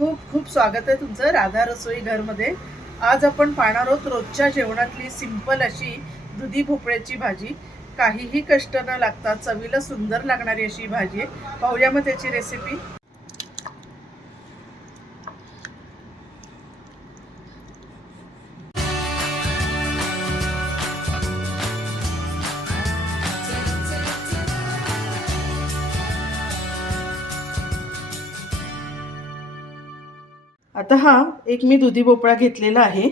खूप खूप स्वागत आहे तुमचं राधा रसोई घरमध्ये। आज आपण पाहणार आहोत रोजच्या जेवणातली सिंपल अशी दुधी भोपळ्याची भाजी। काहीही कष्ट न लागता चवीला सुंदर लागणारी अशी भाजी आहे। पाहूया मग त्याची रेसिपी। आता हा एक मी दुधी भोपळा घेतलेला आहे।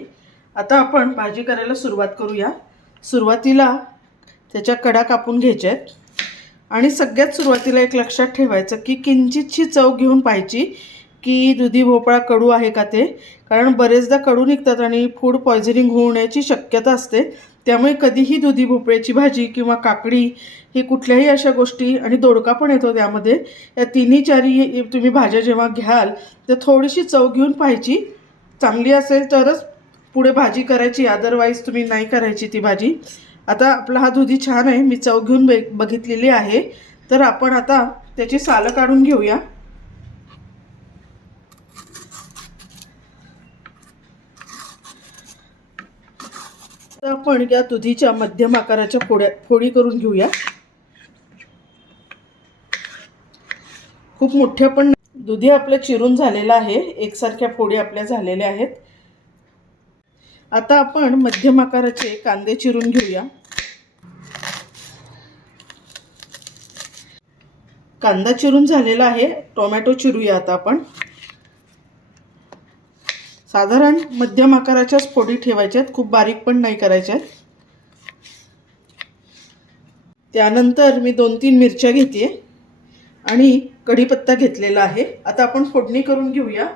आता आपण भाजी करायला सुरुवात करूया। सुरुवातीला त्याच्या कडा कापून घ्यायच्या आहेत आणि सगळ्यात सुरुवातीला एक लक्षात ठेवायचं की किंचितशी चव घेऊन पाहायची की दुधी भोपळा कडू आहे का ते, कारण बरेचदा कडू निघतात आणि फूड पॉयझनिंग होण्याची शक्यता असते। त्यामुळे कधीही दुधी भोपळ्याची भाजी किंवा काकडी ही कुठल्याही अशा गोष्टी आणि दोडका पण येतो त्यामध्ये, या तिन्ही चारी तुम्ही भाज्या जेव्हा घ्याल तर थोडीशी चव घेऊन पाहायची। चांगली असेल तरच पुढे भाजी करायची, अदरवाईज तुम्ही नाही करायची ती भाजी। आता आपला हा दुधी छान आहे, मी चव घेऊन बघितलेली आहे। तर आपण आता त्याची सालं काढून घेऊया। तर आपण या दुधीच्या मध्यम आकाराच्या फोडी करून घेऊया। खूप मोठ्या पण दुधी आपलं चिरून झालेला आहे, एकसारख्या फोडी आपल्या झालेल्या आहेत। आता आपण मध्यम आकाराचे कांदे चिरून घेऊया। कांदा चिरून झालेला आहे, टोमॅटो चिरूया आता आपण। साधारण मध्यम आकाराच्याच फोडी ठेवायच्यात, खूप बारीक पण नाही करायच्यात। त्यानंतर मी 2-3 मिरच्या घेते आणि कढीपत्ता घेतलेला आहे। आता आपण फोडणी करून घेऊया।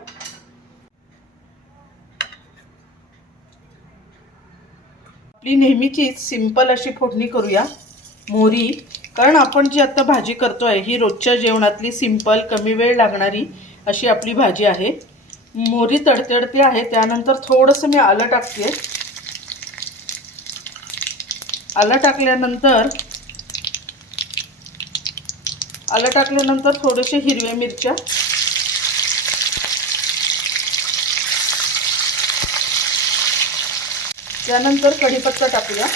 आपली नेहमीची सिंपल अशी फोडणी करूया। मोहरी, कारण आपण जी आता भाजी करतोय ही रोजच्या जेवणातली सिंपल कमी वेळ लागणारी अशी आपली भाजी आहे। मोहरी तडतडते आहे, त्यानंतर थोडंसं मी आलं टाकते। आलं टाकल्यानंतर थोडेसे हिरव्या मिरच्या, त्यानंतर कढीपत्ता टाकूया।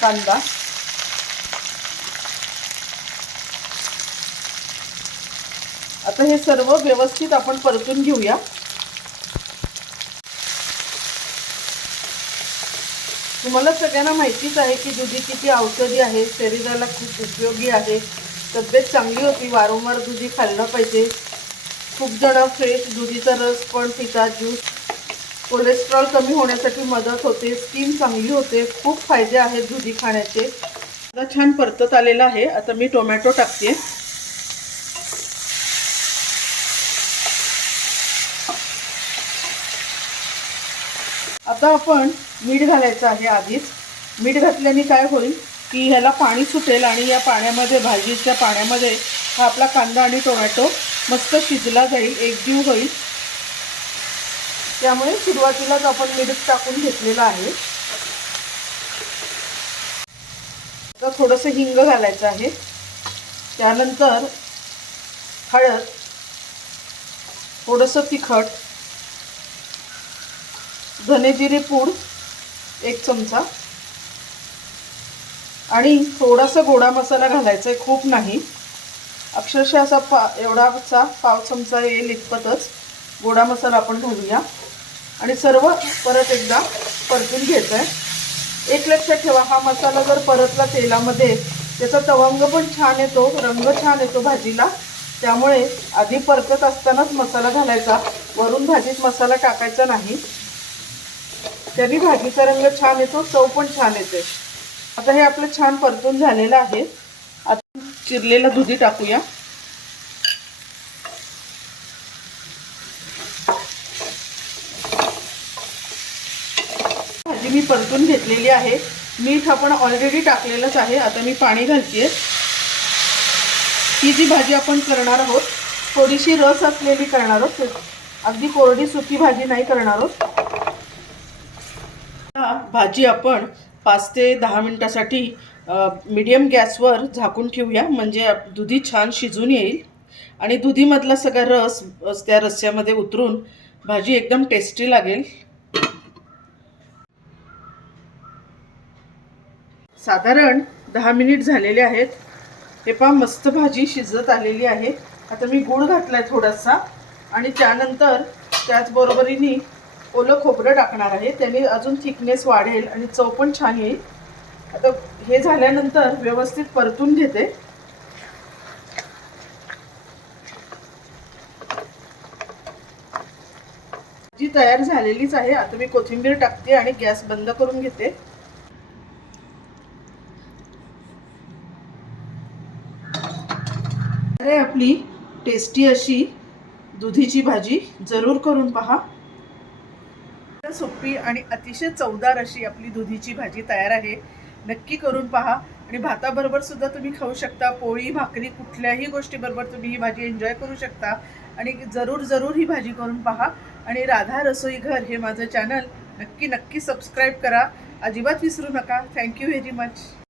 कांदा, आता हे सर्व व्यवस्थित आपण परतून घेऊया। तुम्हाला सगळ्यांना माहितीच आहे की दुधी किती औषधी आहे, शरीराला खूप उपयोगी आहे। तब्येत चांगली होती, वारंवार दुधी खाल्लं पाहिजे। खूप जण फ्रेश दुधीचा रस पण पितात, ज्यूस। कोलेस्ट्रॉल कमी होण्यासाठी मदत होते, स्किन चांगली होते, खूप फायदे आहेत दुधी खाण्याचे। आता छान परतत आलेला आहे। आता मी टोमॅटो टाकते। आता आपण मीठ घालायचं आहे आधीच। मीठ घातल्याने काय होईल की ह्याला पाणी सुटेल आणि या पाण्यामध्ये, भाजीच्या पाण्यामध्ये हा आपला कांदा आणि टोमॅटो मस्त शिजला जाईल, एकजीव होईल। त्यामुळे सुरुवातीलाच आपण मीठ टाकून घेतलेलं आहे। आता थोडंसं हिंग घालायचं आहे, त्यानंतर हळद, थोडंसं तिखट, धने जिरे पूड 1 चमचा आणि थोडासा गोडा मसाला घालायचा आहे, खूप नाही। अक्षरशः असा एवढासा पाव चमचा येईल इतपतच गोडा मसाला आपण घालूया आणि सर्व परत एकदा परतून घ्यायचं आहे। एक लक्षात ठेवा, हा मसाला जर परतला तेलामध्ये त्याचा तवंग पण छान येतो, रंग छान येतो भाजीला। त्यामुळे आधी परतत असतानाच मसाला घालायचा, वरून भाजीत मसाला टाकायचा नाही। त्याने भाजीचा रंग छान येतो, चव पण छान येते। आता हे आपलं छान परतून झालेलं आहे। आता चिरलेला दुधी टाकूया। भाजी मी परतून घेतलेली आहे। मीठ आपण ऑलरेडी टाकलेलंच आहे। आता मी पाणी घालते। ही जी भाजी आपण करणार आहोत थोडीशी रस असलेली करणार आहोत, अगदी कोरडी सुकी भाजी नाही करणार आहोत। भाजी आपण 5 ते 10 मिनिटांसाठी मीडियम गॅसवर झाकून ठेवूया, म्हणजे दुधी छान शिजून येईल आणि दुधीमधला सगळा रस त्या रस्स्यामध्ये उतरून भाजी एकदम टेस्टी लागेल. साधारण 10 मिनिट झालेले आहेत. हे पहा मस्त भाजी शिजत आलेली आहे. आता मी गूळ घातलाय थोडासा आणि त्यानंतर त्याचबरोबरीने ओलं खोबरं टाकणार आहे. त्याने अजून थिकनेस वाढेल आणि चव पण छान येईल. आता हे झाल्यानंतर व्यवस्थित परतून घेते. भाजी तयार झालेलीच आहे. आता मी कोथिंबीर टाकते आणि गॅस बंद करून घेते. अरे आपली टेस्टी अशी दुधीची भाजी जरूर करून पहा. सोपी आणि अतिशय चवदार अशी आपली दुधीची भाजी तयार आहे. नक्की करून पहा आणि भाताबरोबर सुद्धा तुम्ही खाऊ शकता. पोळी भाकरी कुठल्याही गोष्टीबरोबर तुम्ही ही भाजी एन्जॉय करू शकता. आणि जरूर ही भाजी करून पहा. आणि राधा रसोई घर हे माझं चॅनल नक्की सबस्क्राईब करा. अजिबात विसरू नका. Thank you very much.